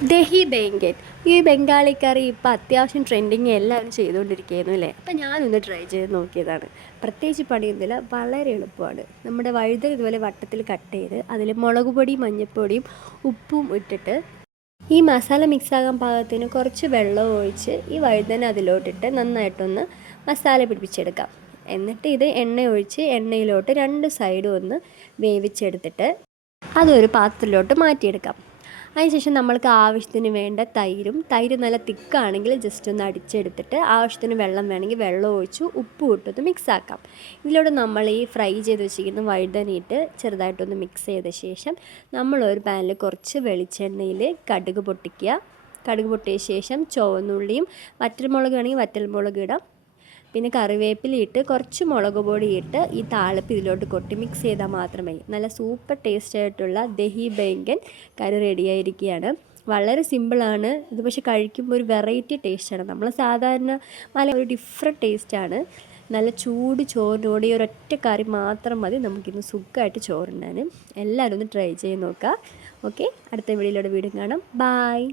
ദഹി ബെങ്കൻ. ഈ ബംഗാളി കറി ഇപ്പോൾ അത്യാവശ്യം ട്രെൻഡിങ് എല്ലാവരും ചെയ്തുകൊണ്ടിരിക്കുകയായിരുന്നു അല്ലേ. അപ്പം ഞാനൊന്ന് ട്രൈ ചെയ്ത് നോക്കിയതാണ്. പ്രത്യേകിച്ച് പണിയൊന്നുമില്ല, വളരെ എളുപ്പമാണ്. നമ്മുടെ വഴുതന ഇതുപോലെ വട്ടത്തിൽ കട്ട് ചെയ്ത് അതിൽ മുളക് പൊടിയും മഞ്ഞൾപ്പൊടിയും ഉപ്പും ഇട്ടിട്ട് ഈ മസാല മിക്സാകാൻ പാകത്തിന് കുറച്ച് വെള്ളം ഒഴിച്ച് ഈ വഴുതന അതിലോട്ടിട്ട് നന്നായിട്ടൊന്ന് മസാല പിടിപ്പിച്ചെടുക്കാം. എന്നിട്ട് ഇത് എണ്ണ ഒഴിച്ച് എണ്ണയിലോട്ട് രണ്ട് സൈഡും ഒന്ന് വേവിച്ചെടുത്തിട്ട് അതൊരു പാത്രത്തിലോട്ട് മാറ്റിയെടുക്കാം. അതിനുശേഷം നമ്മൾക്ക് ആവശ്യത്തിന് വേണ്ട തൈര് നല്ല തിക്കാണെങ്കിൽ ജസ്റ്റ് ഒന്ന് അടിച്ചെടുത്തിട്ട് ആവശ്യത്തിന് വെള്ളം വേണമെങ്കിൽ വെള്ളം ഒഴിച്ച് ഉപ്പ് ഇട്ടൊന്ന് മിക്സാക്കാം. ഇതിലൂടെ നമ്മൾ ഈ ഫ്രൈ ചെയ്ത് വെച്ചിരിക്കുന്ന വഴുതനയിട്ട് ചെറുതായിട്ടൊന്ന് മിക്സ് ചെയ്ത ശേഷം നമ്മളൊരു പാനിൽ കുറച്ച് വെളിച്ചെണ്ണയിൽ കടുക് പൊട്ടിക്കുക. കടുക് പൊട്ടിയ ശേഷം ചുവന്നുള്ളിയും വറ്റൽമുളക് വേണമെങ്കിൽ വറ്റൽമുളക് ഇടാം. പിന്നെ കറിവേപ്പില ഇട്ട് കുറച്ച് മുളക് പൊടി ഇട്ട് ഈ താളിപ്പ് ഇതിലോട്ട് കൊട്ടി മിക്സ് ചെയ്താൽ മാത്രമേ നല്ല സൂപ്പർ ടേസ്റ്റ് ആയിട്ടുള്ള ദഹി ബെങ്കൻ കറി റെഡിയായിരിക്കുകയാണ്. വളരെ സിമ്പിളാണ് ഇത്, പക്ഷെ കഴിക്കുമ്പോൾ ഒരു വെറൈറ്റി ടേസ്റ്റാണ്. നമ്മൾ സാധാരണ ഒരു ഡിഫറെൻറ്റ് ടേസ്റ്റാണ്. നല്ല ചൂട് ചോറിനോട് ഈ ഒരൊറ്റ കറി മാത്രം മതി നമുക്കിന്ന് സുഖമായിട്ട് ചോറുണ്ണാൻ. എല്ലാവരും ഒന്ന് ട്രൈ ചെയ്ത് നോക്കുക. ഓക്കെ, അടുത്ത വീഡിയോയിലൂടെ വീണ്ടും കാണാം. ബായ്.